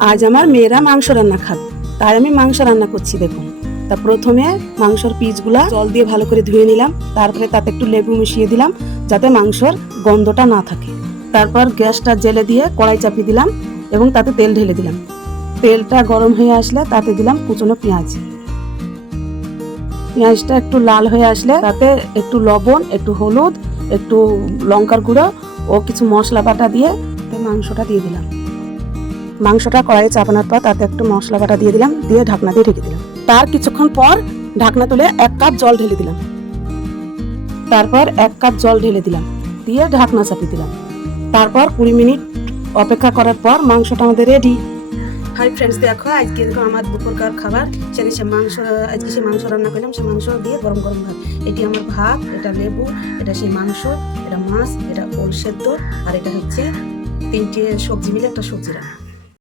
আজ আমার মেয়েরা মাংস রান্না খাবে, তাই আমি মাংস রান্না করছি। দেখুন, তা প্রথমে মাংসর পিসগুলা জল দিয়ে ভালো করে ধুয়ে নিলাম। তারপরে তাতে একটু লেবু মিশিয়ে দিলাম যাতে মাংসর গন্ধটা না থাকে। তারপর গ্যাসটা জেলে দিয়ে কড়াই চাপিয়ে দিলাম এবং তাতে তেল ঢেলে দিলাম। তেলটা গরম হয়ে আসলে তাতে দিলাম কুচনো পেঁয়াজ। পেঁয়াজটা একটু লাল হয়ে আসলে তাতে একটু লবণ, একটু হলুদ, একটু লঙ্কার গুঁড়ো ও কিছু মশলা বাটা দিয়ে মাংসটা দিয়ে দিলাম। মাংসটা কড়াইয়ে চাপানোর পর তাতে একটু মশলা বাটা দিয়ে দিলাম, দিয়ে ঢাকনা দিয়ে ঢেকে দিলাম। তার কিছুক্ষণ পর ঢাকনা তুলে 1 কাপ জল ঢেলে দিলাম। তারপর 1 কাপ জল ঢেলে দিলাম, দিয়ে ঢাকনা চাপিয়ে দিলাম। তারপর 20 মিনিট অপেক্ষা করার পর মাংসটা আমাদের রেডি। হাই ফ্রেন্ডস, দেখো আজকে আমার দুপুরকার খাবার। সে মাংস, আজকে সে মাংস রান্না করলাম। সে মাংস দিয়ে গরম গরম ভাত। এটি আমার ভাত, এটা লেবু, এটা সেই মাংস, এটা মাছ, এটা ওল সেদ্ধ, আর এটা হচ্ছে 3টে সবজি মিলে একটা সবজি রান্না।